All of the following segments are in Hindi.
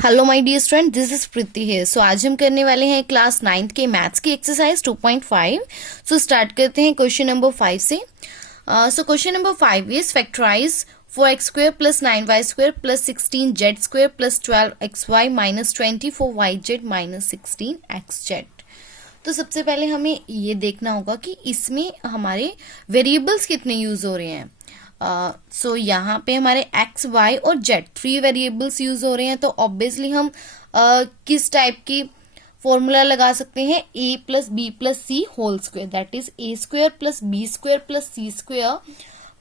Hello my dear student, this is Preeti है। सो आज हम करने वाले हैं क्लास 9th के मैथ्स की एक्सरसाइज 2.5। सो स्टार्ट करते हैं क्वेश्चन नंबर 5 से। So question number 5 is factorise 4x² plus 9y² plus 16z² plus 12xy minus 24yz minus 16xz। तो सबसे पहले हमें ये देखना होगा कि इसमें हमारे वेरिएबल्स कितने यूज हो रहे हैं। सो यहाँ पे हमारे एक्स वाई और जेड 3 वेरिएबल्स यूज हो रहे हैं। तो ऑब्वियसली हम किस टाइप की फॉर्मूला लगा सकते हैं, a plus B plus C whole square, that is a square plus B square plus C square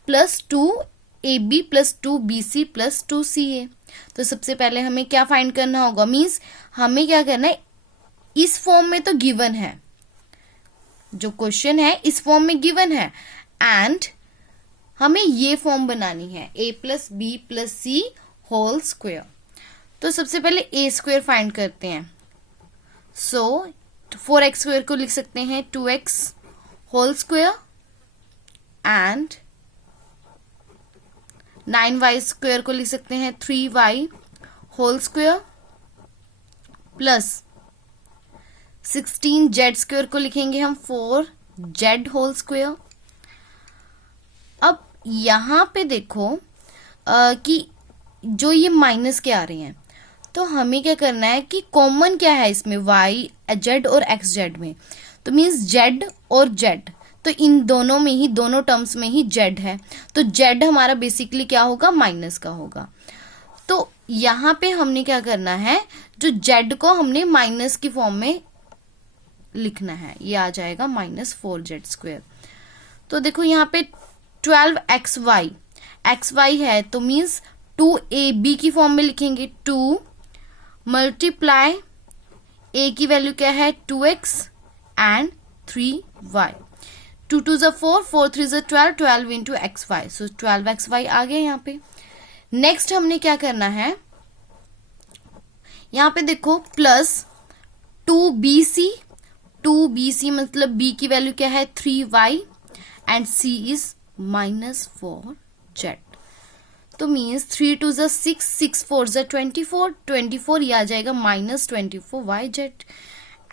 plus 2ab plus 2bc plus 2ca। तो सबसे पहले हमें क्या फाइंड करना होगा, मीन्स हमें क्या करना है, इस फॉर्म में तो गिवन है, जो क्वेश्चन है इस फॉर्म में गिवन है, एंड हमें ये फॉर्म बनानी है a plus B plus C whole square. तो सबसे पहले a स्क्वायर फाइंड करते हैं। सो 4x स्क्वायर को लिख सकते हैं 2x whole square and 9y square को लिख सकते हैं 3y whole square plus 16z square को लिखेंगे हम 4z होल स्क्वायर। अब यहां पे देखो कि जो ये माइनस के आ रहे हैं, तो हमें क्या करना है कि कॉमन क्या है इसमें, y z और x z में, तो मीन्स z और z, तो इन दोनों में ही, दोनों टर्म्स में ही z है, तो z हमारा बेसिकली क्या होगा, माइनस का होगा। तो यहां पे हमने क्या करना है, जो z को हमने माइनस की फॉर्म में लिखना है, ये आ जाएगा माइनस 4z²। तो देखो यहाँ पे 12xy है, तो मीन्स 2ab की फॉर्म में लिखेंगे, 2 मल्टीप्लाई a की वैल्यू क्या है 2x एंड 3y, 2 2 ज़ा 4, 4 3 ज़ा 12, 12 इंटू xy, सो 12xy आ गया यहाँ पे। नेक्स्ट हमने क्या करना है, यहाँ पे देखो प्लस 2bc मतलब b की वैल्यू क्या है 3y and c is minus 4z, तो मीन्स 3 2 ज़ा 6, 6 4 ज़ा 24, 24 ये आ जाएगा माइनस 24yz।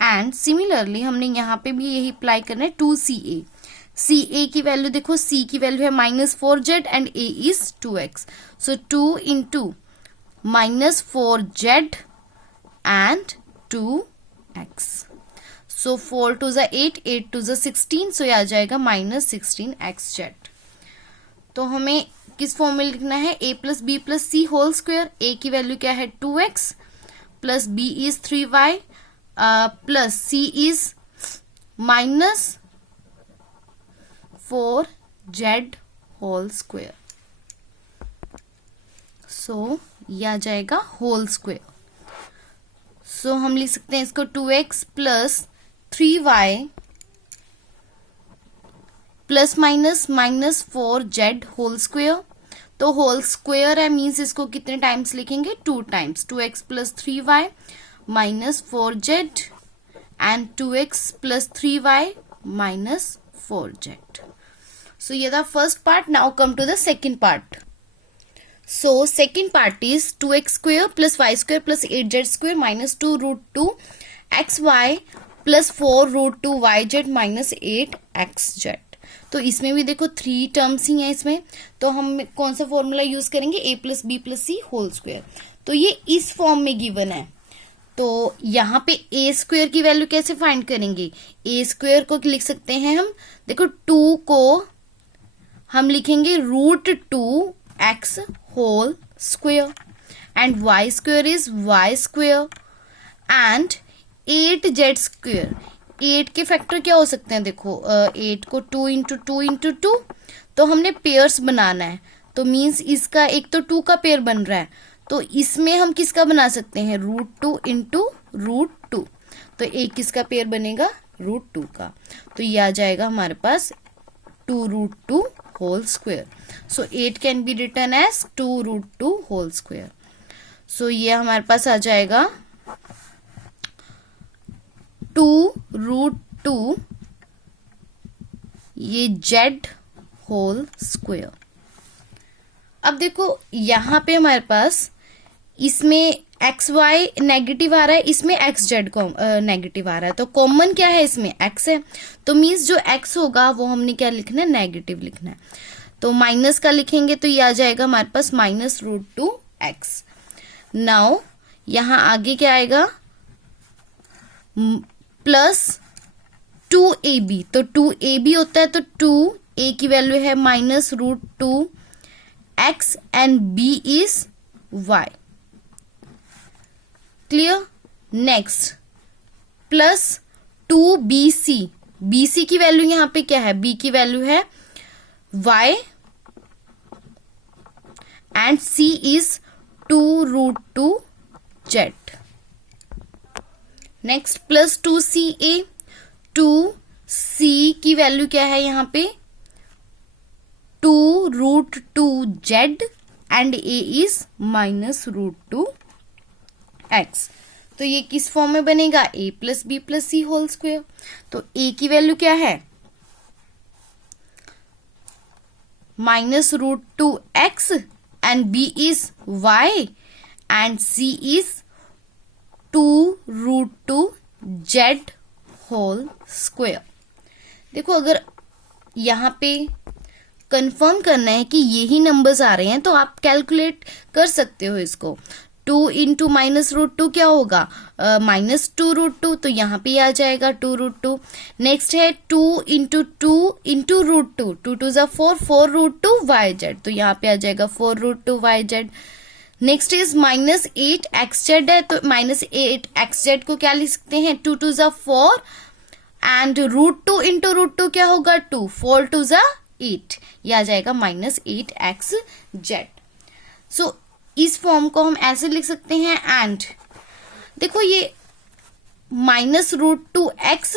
एंड सिमिलरली हमने यहाँ पे भी यही अप्लाई करना है 2ca की वैल्यू देखो, c की वैल्यू है minus 4z and a is 2x, so 2 into minus 4z and 2x, सो 4 2 ज़ा 8, 8 2 ज़ा 16, सो ये आ जाएगा माइनस 16xz। तो हमें किस फॉर्म में लिखना है, a plus B plus C whole square, a की वैल्यू क्या है 2x plus b is 3y plus c is minus 4z whole square, so ये आ जाएगा होल स्क्वायर। सो हम लिख सकते हैं इसको 2x plus 3y plus minus minus 4z whole square, तो होल स्क्वायर है मीन्स इसको कितने टाइम्स लिखेंगे, 2 times, 2x plus 3y minus 4z and 2x plus 3y minus 4z। So ये था first part. Now come to the second part. So second part is 2x square plus y square plus 8z square minus 2 root 2 xy plus 4 root 2 yz minus 8xz। तो इसमें भी देखो 3 टर्म्स ही हैं इसमें, तो हम कौन सा फॉर्मूला यूज करेंगे, a plus B plus C whole square. तो ये इस फॉर्म में गिवन है, तो यहाँ पे a स्क्वायर की वैल्यू कैसे फाइंड करेंगे, a स्क्वायर को लिख सकते हैं हम, देखो 2 को हम लिखेंगे root 2x whole square and y square is y square and 8z square, 8 के फैक्टर क्या हो सकते हैं, देखो 8 को 2 इंटू 2 इंटू 2, तो हमने पेयर्स बनाना है, तो मीन्स इसका एक तो 2 का पेयर बन रहा है, तो इसमें हम किसका बना सकते हैं, रूट 2 इंटू रूट 2, तो एक किसका पेयर बनेगा, रूट 2 का, तो ये आ जाएगा हमारे पास 2 root 2 whole square. So 8 can be written as 2 root 2 whole square. So ये हमारे पास आ जाएगा 2 रूट 2 ये z होल स्क्वायर। अब देखो यहाँ पे हमारे पास इसमें एक्स वाई नेगेटिव आ रहा है, इसमें एक्स जेड नेगेटिव आ रहा है, तो कॉमन क्या है इसमें एक्स है, तो मीन्स जो एक्स होगा वो हमने क्या लिखना है, नेगेटिव लिखना है। तो माइनस का लिखेंगे तो ये आ जाएगा हमारे पास -√2x। नाउ यहां आगे क्या आएगा, +2ab, तो 2ab होता है तो 2a की वैल्यू है -√2x and b is y। Clear. Next +2bc, bc की वैल्यू यहां पे क्या है, b की वैल्यू है y and c is 2√2z। Next +2ca, 2c की वैल्यू क्या है यहां पे 2√2z and a is -√2x। तो ये किस फॉर्म में बनेगा, a + b + c whole square. तो a की वैल्यू क्या है -√2x and b is y and c is 2√2z whole square. देखो अगर यहाँ पे कंफर्म करना है कि यही नंबर्स आ रहे हैं तो आप कैलकुलेट कर सकते हो इसको। 2 इंटू -√2 क्या होगा, -2√2, तो यहाँ पे आ जाएगा 2√2। नेक्स्ट है 2 इंटू √2, 2 2 ज़ा 4, 4√2yz, तो यहाँ पे आ जाएगा 4√2yz। नेक्स्ट इज -8xz है, तो -8xz को क्या लिख सकते हैं, 2 2 ज़ा 4 एंड √2 इंटू √2 क्या होगा 2, 4 2 ज़ा 8, ये आ जाएगा -8xz। सो इस फॉर्म को हम ऐसे लिख सकते हैं। एंड देखो ये -√2x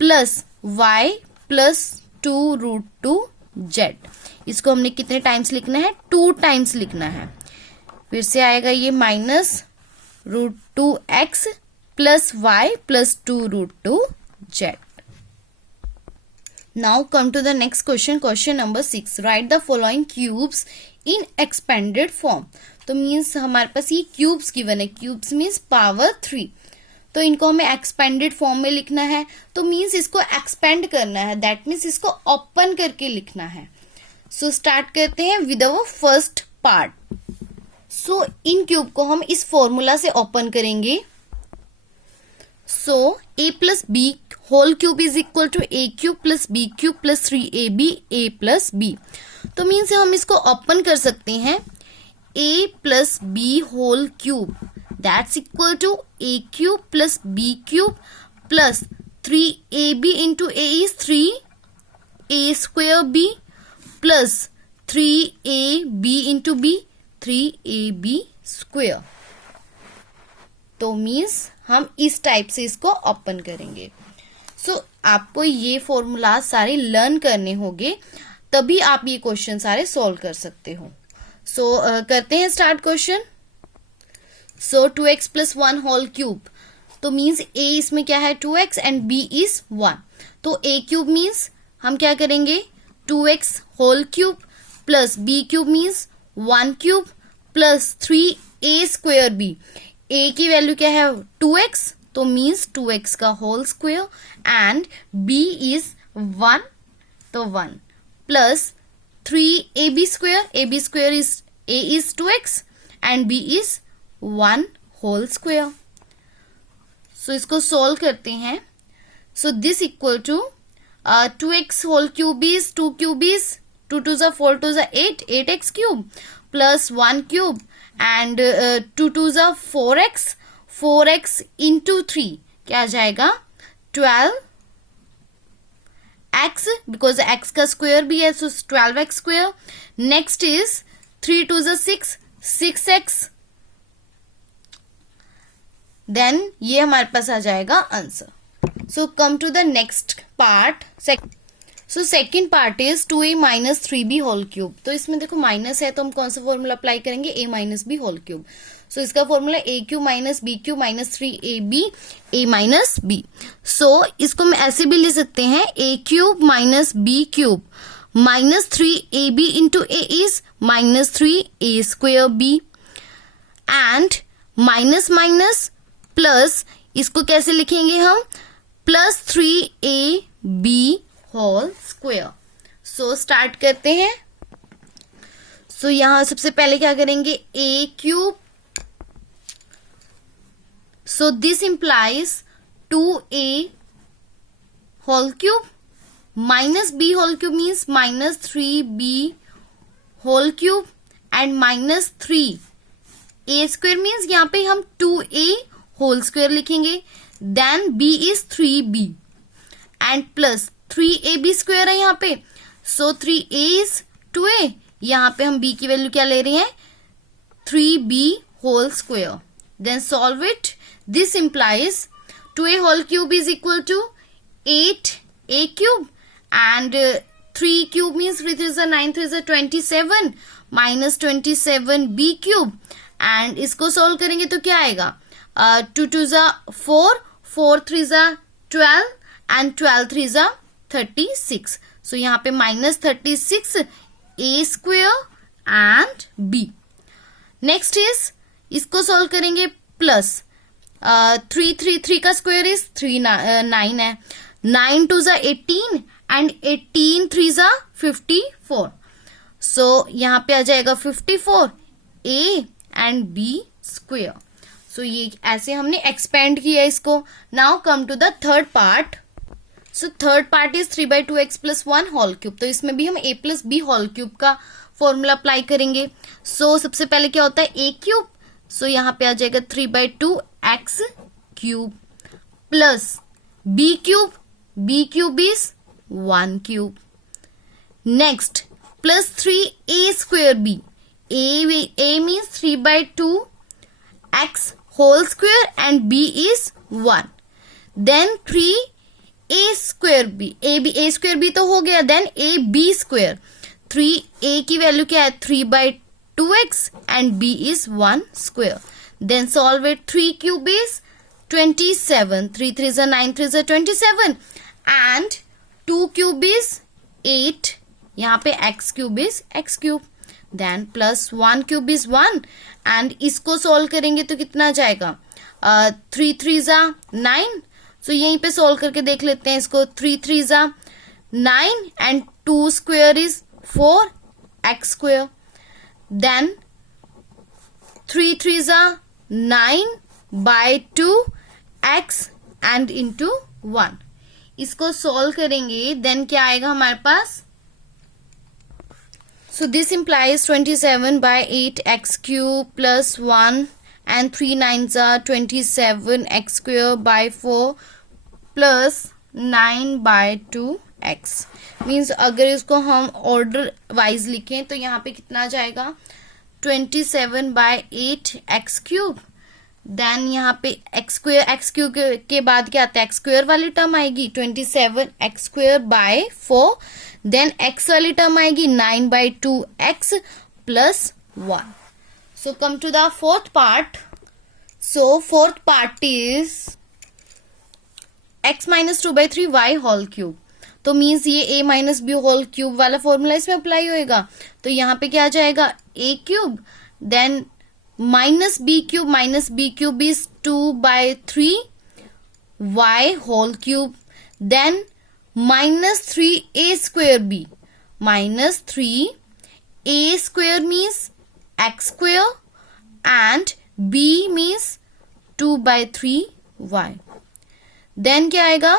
+ y + 2√2z, इसको हमने कितने टाइम्स लिखना है, 2 टाइम्स लिखना है। फिर से आएगा ये -√2x + y + 2√2z। Now come to the next question, question number 6. Write the following cubes in expanded form. तो मीन्स हमारे पास ये क्यूब्स गिवन है, क्यूब्स मीन्स पावर 3, तो इनको हमें एक्सपेंडेड फॉर्म में लिखना है, तो मीन्स इसको एक्सपेंड करना है, दैट मीन्स इसको ओपन करके लिखना है। सो स्टार्ट करते हैं with our first part. So इन क्यूब को हम इस फॉर्मूला से ओपन करेंगे। So a + b whole cube is equal to a cube + b cube + 3ab a + b, तो मीन्स हम इसको ओपन कर सकते हैं a + b whole cube, that's equal to a cube + b cube + 3ab into a is 3a² b + 3ab into b 3ab²। तो मीन्स हम इस टाइप से इसको ओपन करेंगे। सो आपको ये फॉर्मूला सारे लर्न करने होंगे, तभी आप ये क्वेश्चन सारे सॉल्व कर सकते हो। सो करते हैं स्टार्ट क्वेश्चन। सो 2x + 1 होल क्यूब, तो मीन्स a इसमें क्या है 2x एंड b इज 1, तो a क्यूब मीन्स हम क्या करेंगे 2x whole cube + b cube means 1 cube + 3a² b। a की वैल्यू क्या है 2x, तो मीन्स 2x का whole square and b is 1, तो 1 + 3ab², ab² is a is 2x and b is 1 whole square. So इसको सॉल्व करते हैं। So this equal to 2x whole cube is 2 cube is 2 2 ज़ा 4 2 ज़ा 8, 8x³ + 1 क्यूब एंड 2 2 ज़ा 4x, 4x इंटू 3 क्या आ जाएगा 12x, बिकॉज x का स्क्वायर भी है, सो 12x²। नेक्स्ट इज 3 2 ज़ा 6, 6x, देन ये हमारे पास आ जाएगा answer. So come to the next part. So second part is 2a - 3b whole cube, तो इसमें देखो माइनस है तो हम कौन सा फॉर्मूला अप्लाई करेंगे a - b whole cube. So इसका formula a³ - b³ - 3ab a - b। सो इसको हम ऐसे भी लिख सकते हैं a³ - b³ - 3ab into a is -3a² b and minus minus plus, इसको कैसे लिखेंगे हम, plus 3ab whole square. So start करते हैं। सो यहां सबसे पहले क्या करेंगे, a cube, so this implies 2a whole cube minus b whole cube means minus 3b whole cube and minus 3 a square means यहाँ पे हम 2a whole square लिखेंगे, then b is 3b and plus 3ab square है यहाँ पे, so 3a is 2a, यहाँ पे हम b की वैल्यू क्या ले रहे हैं, 3b whole square, then solve it, this implies 2a whole cube is equal to 8a cube and 3 cube means 3 3 is 9, 3 is 27 minus 27b cube and इसको solve करेंगे तो क्या आएगा, 2 2 is 4, 4 3 is 12 and 12 3 is 36, so यहाँ पे minus 36 a square and b. next is इसको solve करेंगे plus 3 3 3 का square is 3 9 है, 9 2 is 18 and 18 3 is 54, so यहाँ पे आ जाएगा 54 a and b square. so ये ऐसे हमने एक्सपेंड किया इसको. Now come to the third part. So third part is 3/2x + 1 whole cube. तो इसमें भी हम a + b होल क्यूब का फॉर्मूला अप्लाई करेंगे. सो सबसे पहले क्या होता है, a क्यूब, सो यहाँ पे आ जाएगा 3/2x cube plus b cube, b cube is 1 cube. Next plus 3a square b, a means 3/2x whole square and b is 1. Then 3a square b, a square b तो हो गया. Then a b square, 3a की वैल्यू क्या है, 3/2x and b is 1 square. Then solve it, 3 cube is 27, 3 3 is 9, 3 is 27 and 2 cube is 8. यहाँ पे x cube is x cube. Then plus 1 cube is 1 and इसको सोल्व करेंगे तो कितना आ जाएगा, 3 3 is 9. So यहीं पे सोल्व करके देख लेते हैं इसको. 3 3 is 9 and 2 square is 4x square. Then 3 3 is 9 by 2x and into 1. इसको सोल्व करेंगे देन क्या आएगा हमारे पास. So this implies 27/8x cube plus 1 and 3 9s are 27x square by 4 plus 9/2x. Means अगर इसको हम ऑर्डर वाइज लिखें तो यहाँ पे कितना आ जाएगा, 27/8x क्यूब. देन यहाँ पे x क्यूब के बाद क्या आता है, x स्क्वायर वाली टर्म आएगी 27x² by 4. देन x वाली टर्म आएगी 9/2x plus 1. So come to the fourth part. So fourth part is x minus 2/3y whole cube. तो मीन्स ये a minus b whole cube वाला फॉर्मूला इसमें अप्लाई होएगा. तो यहाँ पे क्या आ जाएगा, a cube, then minus b cube is 2/3y whole cube. Then minus 3a square b, minus 3a square means x square and b means 2/3y. Then क्या आएगा,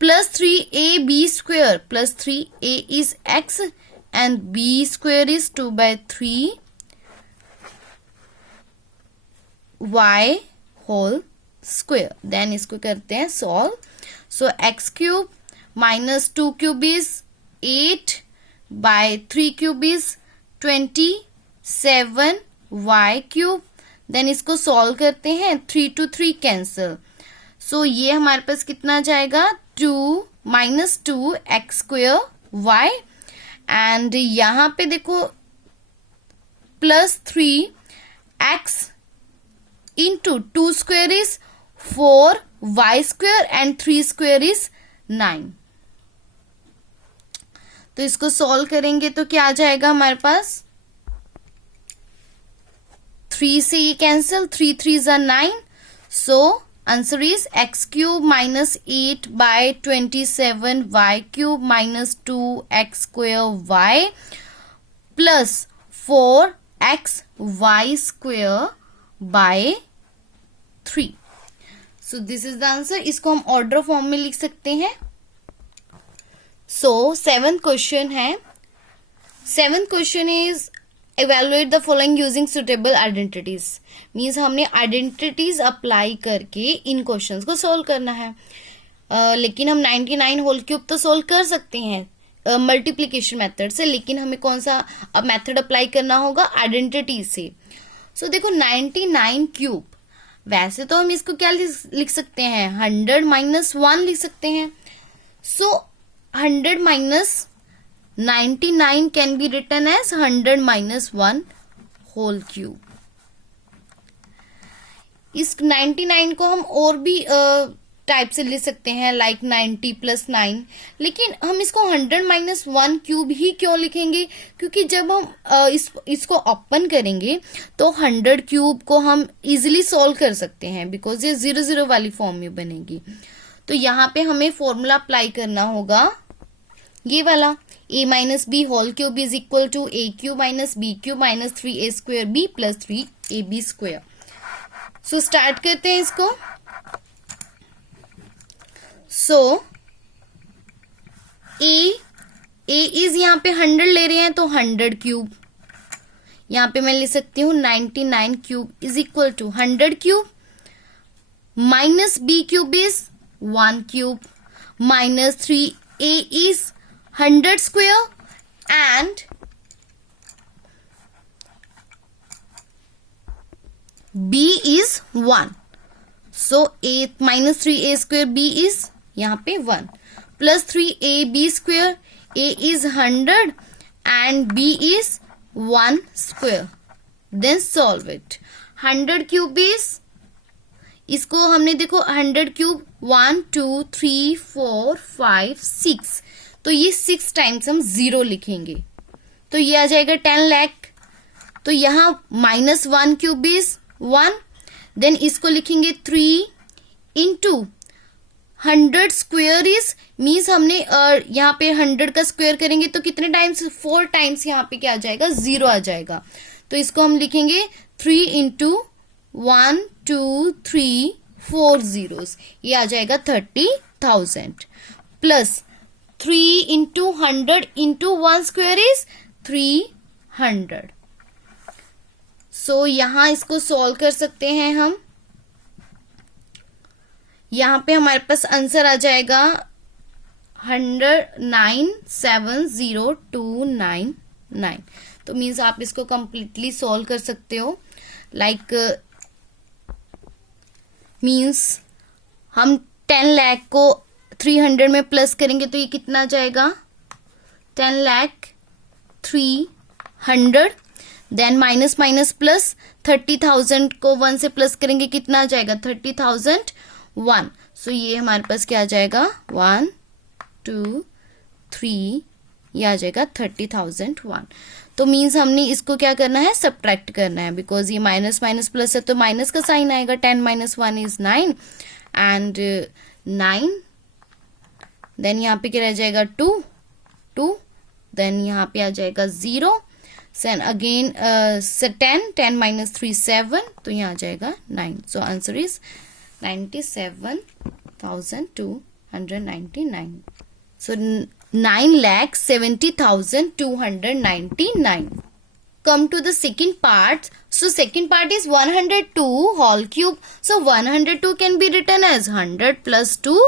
plus 3ab square, plus 3a is x and b square is 2/3y whole square. Then इसको करते हैं solve. So x cube minus 2 cube is 8 by 3 cube is 27y cube. Then इसको solve करते हैं, 3 to 3 cancel. So ये हमारे पास कितना जाएगा, 2 minus 2x² y and यहाँ पे देखो plus 3x into 2 square is 4y square and 3 square is 9. तो इसको सॉल्व करेंगे तो क्या आ जाएगा हमारे पास, 3 से ये कैंसिल, 3 3 ज़ा 9, so answer is x cube minus 8 by 27 y cube minus 2x square y plus 4x y square by 3. So this is the answer. इसको हम ऑर्डर फॉर्म में लिख सकते हैं. सो 7th क्वेश्चन है. 7th question is evaluate the following using suitable identities. Means हमने आइडेंटिटीज अप्लाई करके इन क्वेश्चंस को सोल्व करना है. लेकिन हम 99 होल क्यूब तो सोल्व कर सकते हैं मल्टीप्लीकेशन मेथड से, लेकिन हमें कौन सा अब मेथड अप्लाई करना होगा? आइडेंटिटी से. सो देखो 99 क्यूब, वैसे तो हम इसको क्या लिख सकते हैं? 100 माइनस 1 लिख सकते हैं. सो 100 minus 99 can be written as 100 minus 1 whole cube. इस 99 को हम और भी टाइप से लिख सकते हैं, लाइक 90 प्लस 9. लेकिन हम इसको 100 माइनस 1 क्यूब ही क्यों लिखेंगे? क्योंकि जब हम इसको ओपन करेंगे तो 100 क्यूब को हम इजिली सोल्व कर सकते हैं, बिकॉज ये 0 0 वाली फॉर्म में बनेगी. तो यहाँ पे हमें फॉर्मूला अप्लाई करना होगा ये वाला, a minus b whole cube is equal to a cube minus b cube minus 3a square b plus 3ab square. So start करते हैं इसको. सो a इज यहाँ पे 100 ले रहे हैं तो 100 क्यूब. यहाँ पे मैं ले सकती हूँ 99 cube is equal to 100 cube minus b cube is 1 cube minus 3a is 100 square and b is 1. So a minus 3a square b is यहाँ पे 1 plus 3ab square. a is 100 and b is 1 square. Then solve it. 100 cube is, इसको हमने देखो 100 क्यूब 1 2 3 4 5 6, तो ये 6 टाइम्स हम 0 लिखेंगे तो ये आ जाएगा 10 लाख. तो यहाँ माइनस 1 क्यूब इज 1. देन इसको लिखेंगे 3 इंटू 100 स्क्वेयर इज, मीन्स हमने यहाँ पे 100 का स्क्वेयर करेंगे तो कितने टाइम्स? 4 टाइम्स यहाँ पे क्या आ जाएगा? 0 आ जाएगा. तो इसको हम लिखेंगे 3 इंटू 1 2 3 4 zeros, ये आ जाएगा 30,000 plus 3 into 100 into 1 square is 300. सो यहां इसको सॉल्व कर सकते हैं हम. यहां पे हमारे पास आंसर आ जाएगा 109,70299. तो मीन्स आप इसको कंप्लीटली सॉल्व कर सकते हो. लाइक मीन्स हम 10 लाख को 300 में प्लस करेंगे तो ये कितना आ जाएगा? 10 lakh 300. Then minus minus plus 30,000 को 1 से प्लस करेंगे कितना आ जाएगा? 30,001. सो ये हमारे पास क्या आ जाएगा? 1 2 3, ये आ जाएगा 30,001. तो मीन्स हमने इसको क्या करना है? सब्ट्रैक्ट करना है, बिकॉज ये माइनस माइनस प्लस है तो माइनस का साइन आएगा. 10 माइनस 1 इज 9 एंड 9. देन यहाँ पे क्या रह जाएगा? 2. देन यहाँ पे आ जाएगा 0. देन अगेन 10 माइनस 3 7, तो यहाँ आ जाएगा 9. So answer is 97,299. So 9,70,299. Come to the second part. So second part is 102 whole cube. So 102 can be written as 100 plus 2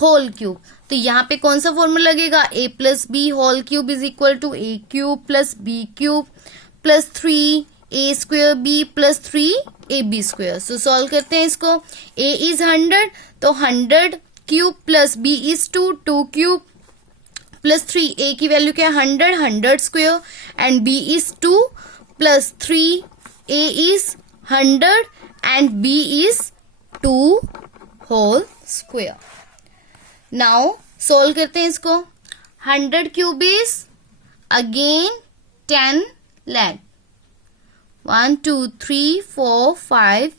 whole cube. तो यहाँ पे कौन सा फॉर्मूला लगेगा? a plus b whole cube is equal to a cube plus b cube plus 3a square b plus 3ab square. So solve करते हैं इसको. a इज 100 तो 100 cube plus b is 2 cube plus 3a की वैल्यू क्या है? 100 square and b is 2 plus 3a is 100 and b is 2 whole square. Now solve करते हैं इसको. 100 cube is again 10 lakh. 1 2 3 4 5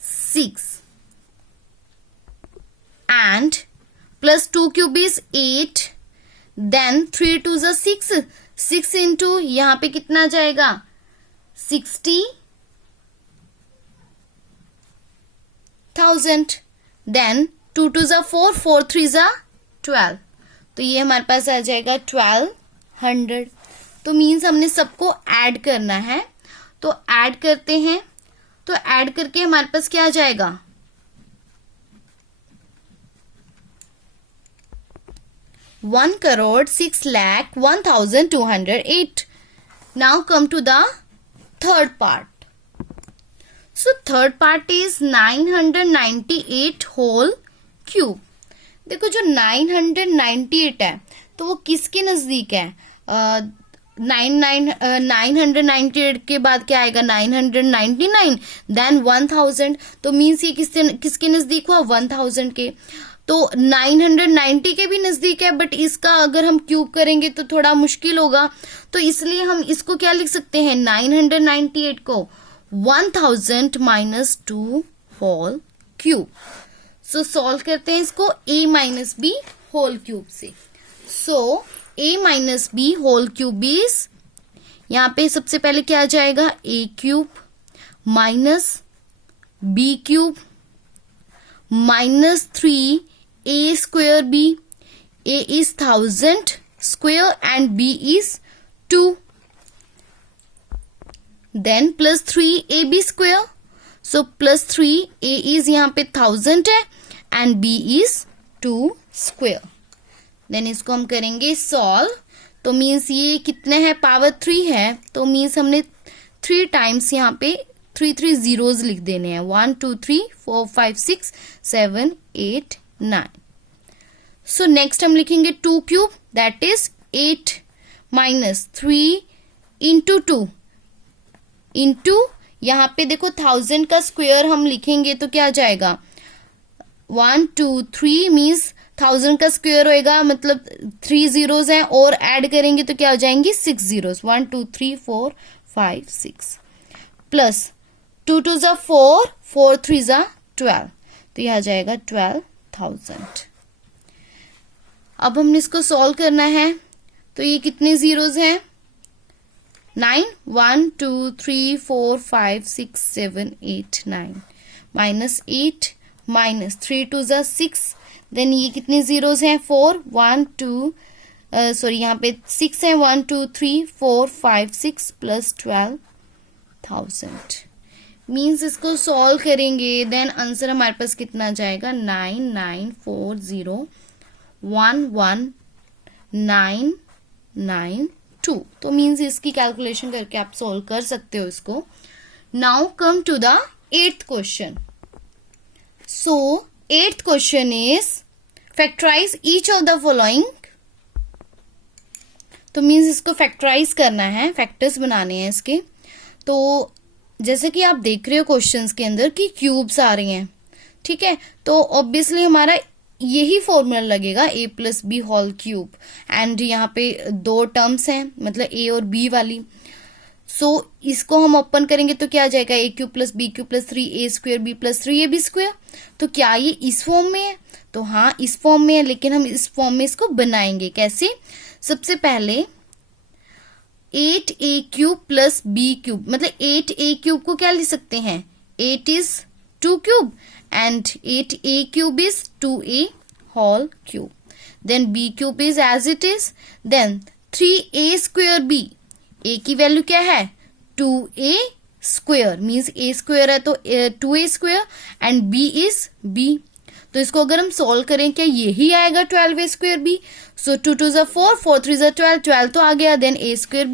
6 and plus 2 cube is 8, then 3 2 is 6, 6 into यहाँ पे कितना जाएगा 60,000, then 2 2 is 4, 4 3 is 12, तो ये हमारे पास आ जाएगा 1200। तो मीन्स हमने सबको ऐड करना है, तो ऐड करते हैं, तो ऐड करके हमारे पास क्या आ जाएगा 1,06,01,208. Now come to the third part. So third part is 998 whole cube. देखो जो 998 है तो वो किसके नजदीक है? 998 के बाद क्या आएगा 999, देन 1000, तो मीन्स ये किसके नजदीक हुआ 1000 के। तो 990 के भी नजदीक है, बट इसका अगर हम क्यूब करेंगे तो थोड़ा मुश्किल होगा, तो इसलिए हम इसको क्या लिख सकते हैं 998 को 1000 minus 2 whole cube. So solve करते हैं इसको a minus b whole cube से। So a minus b whole cube is, यहाँ पे सबसे पहले क्या आ जाएगा a cube minus b cube minus 3a square b. a is 1000 square and b is 2. Then plus 3ab square. So plus 3a is यहाँ पे 1000 है and b is 2 square. Then इसको हम करेंगे सॉल्व, तो मीन्स ये कितने है पावर 3 है, तो मीन्स हमने 3 टाइम्स यहाँ पे 3 जीरोज लिख देने हैं 1 2 3 4 5 6 7 8 9। सो नेक्स्ट हम लिखेंगे 2 cube, that is 8 minus 3 into 2 into यहाँ पे देखो 1000 का स्क्वायर हम लिखेंगे तो क्या आ जाएगा 1 2 3 मीन्स 1000 का स्क्वायर होएगा, मतलब 3 जीरोज हैं और ऐड करेंगे तो क्या हो जाएंगी 6 जीरोज 1 2 3 4 5 6 प्लस 2 2 जा 4 4 3 जा 12, तो यह आ जाएगा 12,000। अब हमने इसको सॉल्व करना है, तो ये कितने जीरोज हैं 9 1 2 3 4 5 6 7 8 9 माइनस 8 माइनस 3 2 जा 6, देन ये कितने जीरोज हैं 4 1 2 सॉरी यहाँ पे 6 है 1 2 3 4 5 6 प्लस 12,000। मीन्स इसको सॉल्व करेंगे देन आंसर हमारे पास कितना जाएगा 994011,992। तो मीन्स इसकी कैलकुलेशन करके आप सॉल्व कर सकते हो इसको। Now come to the 8th question. So 8th question is factorise each of the following. तो मीन्स इसको फैक्टराइज करना है, फैक्टर्स बनाने हैं इसके। तो जैसे कि आप देख रहे हो क्वेश्चंस के अंदर कि क्यूब्स आ रही हैं, ठीक है, तो ऑब्वियसली हमारा यही फॉर्मूला लगेगा a plus b whole cube, and यहाँ पे 2 टर्म्स हैं मतलब a और b वाली। सो इसको हम ओपन करेंगे तो क्या आ जाएगा a cube plus b cube plus 3a square b plus 3ab square. तो क्या ये इस फॉर्म में है? तो हाँ इस फॉर्म में है, लेकिन हम इस फॉर्म में इसको बनाएंगे कैसे। सबसे पहले 8a cube plus b cube, मतलब 8a क्यूब को क्या लिख सकते हैं 8 is 2 cube and 8a cube is 2a whole cube, then b cube is as it is, देन 3a स्क्वायर b, a की वैल्यू क्या है 2a square, means a square है तो 2a square and b is b। तो इसको अगर हम सॉल्व करें क्या यही आएगा 12a स्क्वायर b। सो 2 2 जा 4 4 3 जा 12, 12 तो आ गया, then a square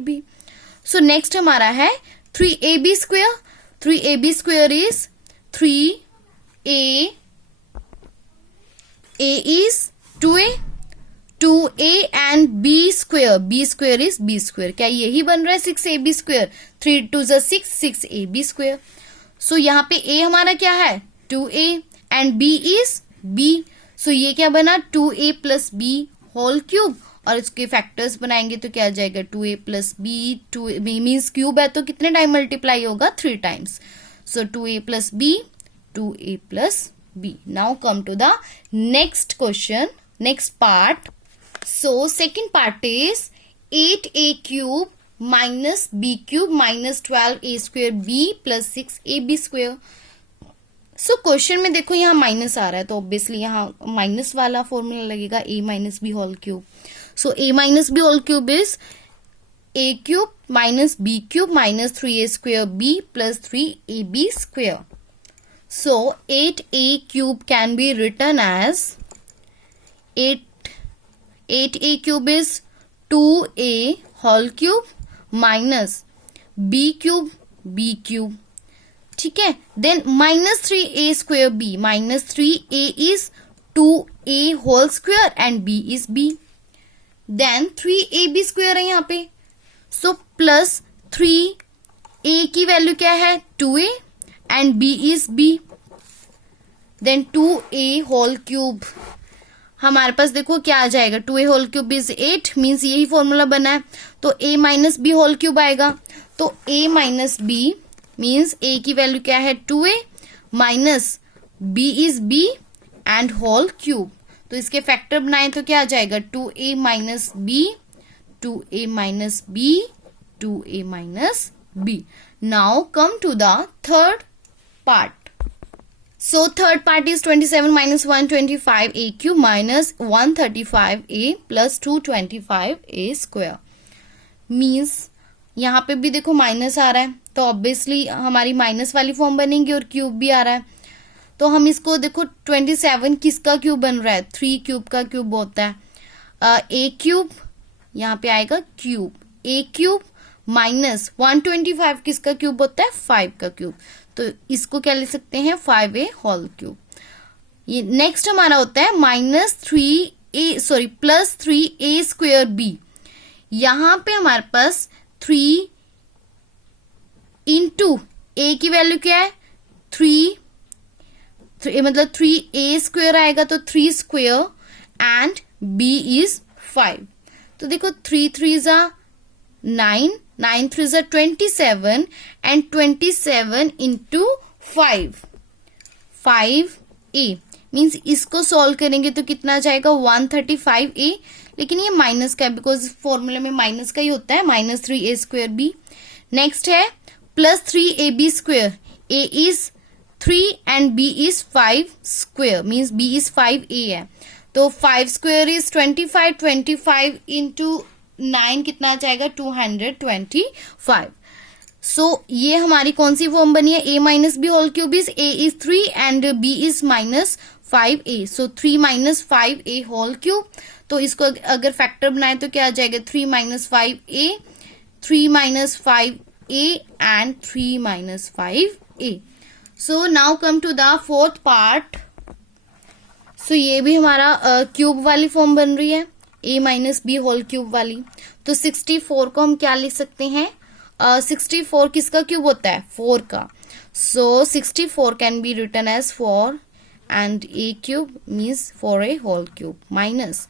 b। So next हमारा है 3ab square. 3ab square is 3a, a is 2a, 2a and b square is b square. क्या यही बन रहा है 6ab स्क्वायर, 3 2 जा 6 6ab स्क्वायर। सो यहाँ पे a हमारा क्या है 2a and b is b। सो ये क्या बना 2a plus b whole cube, और इसके फैक्टर्स बनाएंगे तो क्या आ जाएगा 2a plus B, 2 means cube है तो कितने टाइम मल्टीप्लाई होगा 3 times. So 2a plus b, 2a plus b. Now come to the next question, next part. So second part is 8a cube minus b cube minus 12a square b plus 6ab square. So question में देखो यहाँ माइनस आ रहा है तो ऑब्वियसली यहाँ माइनस वाला फॉर्मूला लगेगा a minus b whole cube. So a minus b whole cube is a cube minus b cube minus 3a square b plus 3ab square. So 8a cube can be written as 8a cube is 2a whole cube minus b cube. ठीक है. Then minus 3a square b, minus 3a is 2a whole square and b is b. Then 3ab square है यहाँ पे. सो प्लस 3a की वैल्यू क्या है 2a and b is b. Then 2a whole cube, हमारे पास देखो क्या आ जाएगा 2a whole cube is 8, means यही फॉर्मूला बना है तो a minus b whole cube आएगा. तो a minus b means a की वैल्यू क्या है 2a minus b is b and whole cube. तो इसके फैक्टर बनाए तो क्या आ जाएगा 2a minus b, 2a minus b, 2a minus b. Now come to the third part. So third part is 27 minus 125a cube minus 135a plus 225a square. Means यहाँ पे भी देखो माइनस आ रहा है तो ऑब्वियसली हमारी माइनस वाली फॉर्म बनेगी और क्यूब भी आ रहा है. तो हम इसको देखो 27 किसका क्यूब बन रहा है 3 क्यूब का क्यूब होता है. a क्यूब यहाँ पे आएगा क्यूब, a क्यूब माइनस 125 किसका क्यूब होता है 5 का क्यूब. तो इसको क्या ले सकते हैं 5a होल क्यूब. ये नेक्स्ट हमारा होता है minus plus 3a square b. यहां पे हमारे पास 3 इंटू a की वैल्यू क्या है 3 मतलब 3a स्क्वेयर आएगा तो 3 स्क्वेयर एंड b इज 5. तो देखो 3 3 9, 9 3 27 एंड 27 इंटू 5a मीन्स इसको सॉल्व करेंगे तो कितना जाएगा 135a. लेकिन ये माइनस का है बिकॉज फॉर्मूले में माइनस का ही होता है minus 3a square b. Next है plus 3ab square, a is 3 and b is 5 square means b is 5a है. तो 5 स्क्वेयर इज 25 इंटू 9 कितना आ जाएगा 225. सो ये हमारी कौन सी फॉर्म बनी है a minus b whole cube is a is 3 and b is minus 5a. So 3 minus 5a whole cube. तो इसको अगर फैक्टर बनाए तो क्या आ जाएगा 3 minus 5a, 3 minus 5a and 3 minus 5a. So now come to the fourth part. So ये भी हमारा क्यूब वाली फॉर्म बन रही है a minus b whole cube वाली. तो 64 को हम क्या लिख सकते हैं 64 किसका क्यूब होता है 4 का. So 64 can be written as 4 and a cube means 4a whole cube minus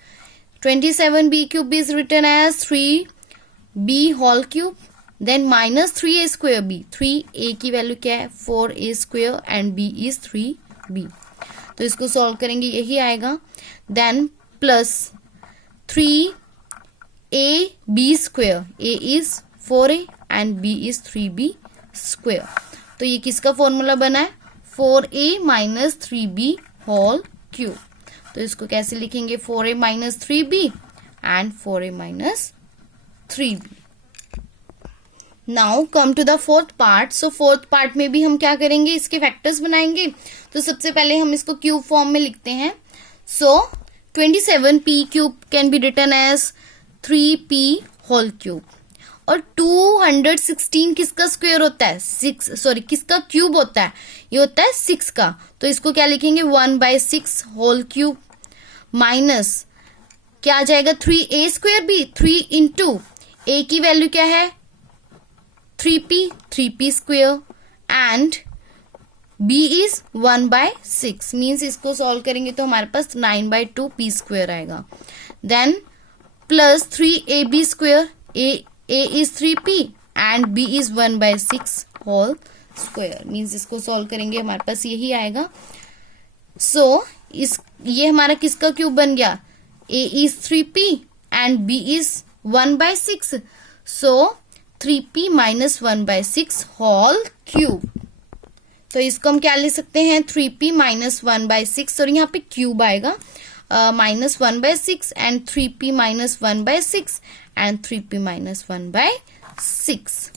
27b cube is written as 3b whole cube. Then minus 3a square b, 3a की वैल्यू क्या है 4a square and b is 3b. तो इसको सॉल्व करेंगे यही आएगा. Then plus 3ab square, a is 4a and b is 3b square. तो ये किसका फॉर्मूला बना है 4a minus 3b whole cube. तो इसको कैसे लिखेंगे 4a minus 3b and 4a minus 3b. Now come to the fourth part. So fourth part में भी हम क्या करेंगे इसके फैक्टर्स बनाएंगे. तो सबसे पहले हम इसको क्यूब फॉर्म में लिखते हैं. So 27p cube can be written as 3p whole cube. और 216 किसका स्क्वायर होता है किसका क्यूब होता है ये होता है 6 का. तो इसको क्या लिखेंगे 1/6 होल क्यूब माइनस क्या आ जाएगा 3a square b, 3 into a की वैल्यू क्या है 3p square and b is 1/6 means इसको सॉल्व करेंगे तो हमारे पास 9/2 p स्क्वायर आएगा. Then plus 3ab square. A is 3p and b is 1/6 whole square. Means इसको सॉल्व करेंगे हमारे पास यही आएगा. सो ये हमारा किसका क्यूब बन गया? a is 3p and b is 1/6. So 3p minus 1/6 whole cube. तो इसको हम क्या लिख सकते हैं? 3p minus 1/6 और यहाँ पे क्यूब आएगा minus 1/6 and 3p minus 1/6 and 3p minus 1/6.